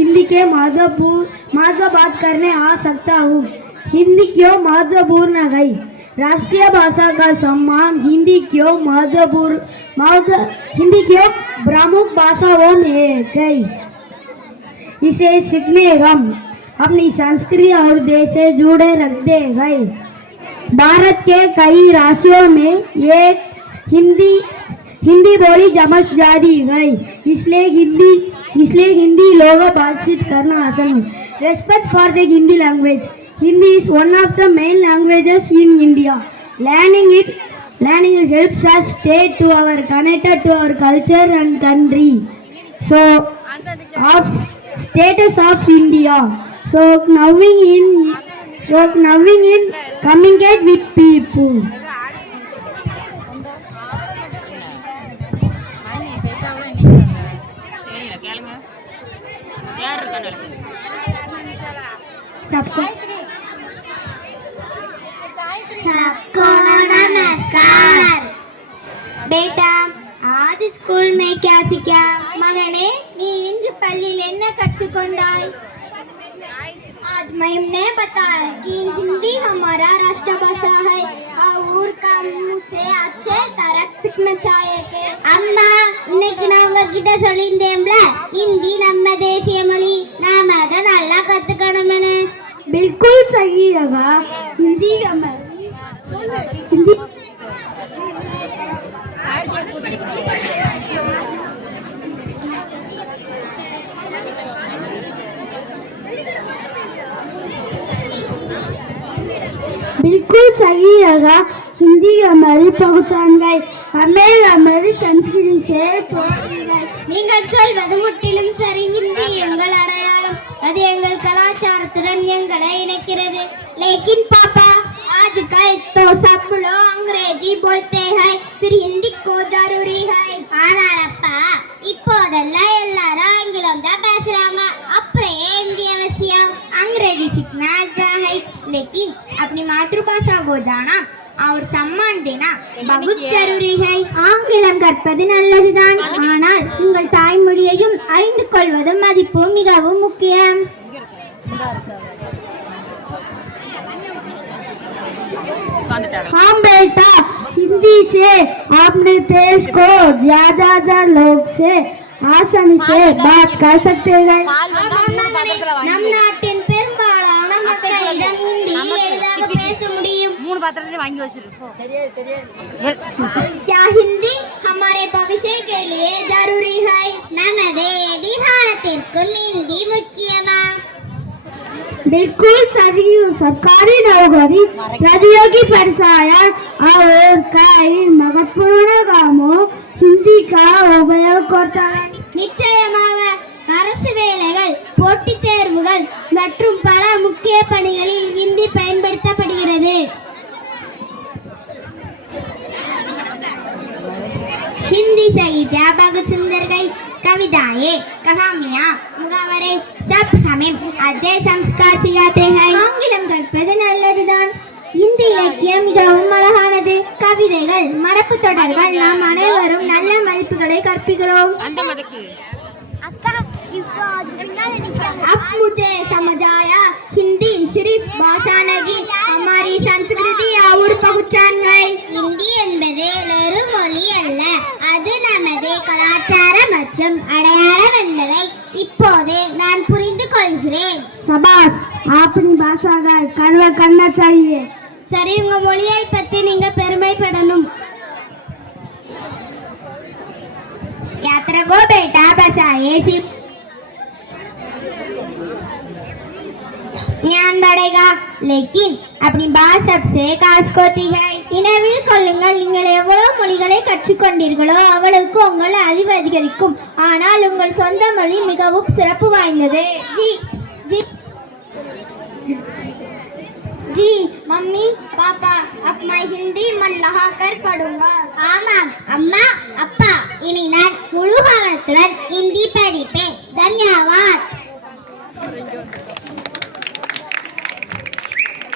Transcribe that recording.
हिंदी के महत्व बात करने आ सकता हूँ। हिंदी क्यों महत्वपूर्ण है? राष्ट्रीय भाषा का सम्मान हिंदी क्यों हिंदी क्यों प्रमुख भाषाओं में गई? इसे सीखने हम अपनी संस्कृति और देश से जुड़े रखते हैं। भारत के कई राज्यों में एक हिंदी बोली समझ जाती है, इसलिए हिंदी लोग बातचीत करना आसान है। Respect for the Hindi language. Hindi is one of the main languages in India. Learning it helps us stay connected to our culture and country. So, of status of India. So, knowing in communicate with people. सबको नमस्कार। बेटा आज school में क्या सीखा? मगने नी इंज पल्ली लेना कच्चुकोंडाई। आज मैम ने बताया कि हिंदी हमारा राष्ट्रभाषा है और काम से अच्छे तरह सीखना चाहिए। अम्मा இன்னைக்கு நான் உங்ககிட்ட சொல்லிட்டேன்ல, हिंदी நம்ம தேசிய மொழி, நாம அத நல்லா கத்துக்கணும்னு। बिल्कुल सही है। हिंदी बिल्कुल सही है। हिंदी हमारी पहचान है, हमें हमारी संस्कृति से जोड़ी है। நீங்கள் சொல்வது முற்றிலும் சரி। हिंदी எங்கள் அடையாளம், அது எங்கள் கலாச்சாரத்துடன் எங்களை இணைக்கிறது। लेकिन पापा आजकल तो सब लोग अंग्रेजी बोलते हैं, फिर हिंदी को जरूरी है। ஆனால் அப்பா இப்போதெல்லாம் எல்லாரும் ஆங்கிலம் தான் பேசுறாங்க, அப்புறம் हिंदी அவசியம்? अंग्रेजी सीखना अच्छा है, लेकिन अपनी मातृभाषा को जाना और सम्मान देना बहुत जरूरी है। ஆங்கிலம் கற்பது நல்லதுதான், ஆனால் உங்கள் தாய்மொழியையும் அறிந்து கொள்வது மதிப்பு மிகவும் முக்கியம்। हाँ बेटा, हिंदी से अपने देश को ज्यादा लोग से आसानी से बात कर सकते हैं। நம் நாட்டின் பெரும்பாலான மக்களிடம் हिंदी எளிதாக பேச முடியும்। क्या हिंदी हमारे भविष्य के लिए जरूरी है? நமது எதிர்காலத்திற்கும் हिंदी मुख्यமா? बिल्कुल सही। सरकारी नौकरी, प्रतियोगी परीक्षाएं और कई महत्वपूर्ण कामों हिंदी का उपयोग करता है। நிச்சயமாக அரசு வேலைகள், போட்டித் தேர்வுகள் மற்றும் பல முக்கிய பணிகளில் हिंदी பயன்படுத்தப்படுகிறது। हिंदी साहित्य भगत सुंदर की कविताएं, कहानियां, मुहावरे सब हमें अच्छे संस्कार सिखाते हैं। ஆங்கிலம் கற்பது நல்லதுதான், இந்தி இலக்கியம் மிகவும் அழகானது। கவிதைகள், மரபு தொடர்கள், நாம் அனைவரும் நல்ல மதிப்புகளை கற்பிக்கிறோம்। अब मुझे समझ आया, हिंदी सिर्फ भाषा नहीं, हमारी संस्कृति और पहचान है। हिंदी என்பது ஒரு மொழி அல்ல, அது நமது கலாச்சாரம் மற்றும் அடையாளம் என்பதை இப்போது நான் புரிந்து கொள்கிறேன்। शाबाश, अपनी भाषा का गर्व करना चाहिए। சரி, உங்க மொழியை பத்தி நீங்க பெருமைப்படணும்। यात्रा को बेटा बसाए ज्ञान बढ़ेगा, लेकिन अपनी बात सबसे खास होती है। நினைவில் கொள்ளுங்கள், நீங்கள் எவ்வளவு மொழிகளை கற்றுக்கொண்டீர்களோ அவ்வளவுக்கு உங்கள் அறிவு அதிகரிக்கும், ஆனால் உங்கள் சொந்த மொழி மிகவும் சிறப்பு வாய்ந்தது। जी जी जी मम्मी पापा, अब मैं हिंदी मन लगा कर पढ़ूंगा। आमाम अम्मा அப்பா, இனி நான் முழு கவனத்துடன் हिंदी படிப்பேன்। धन्यवाद।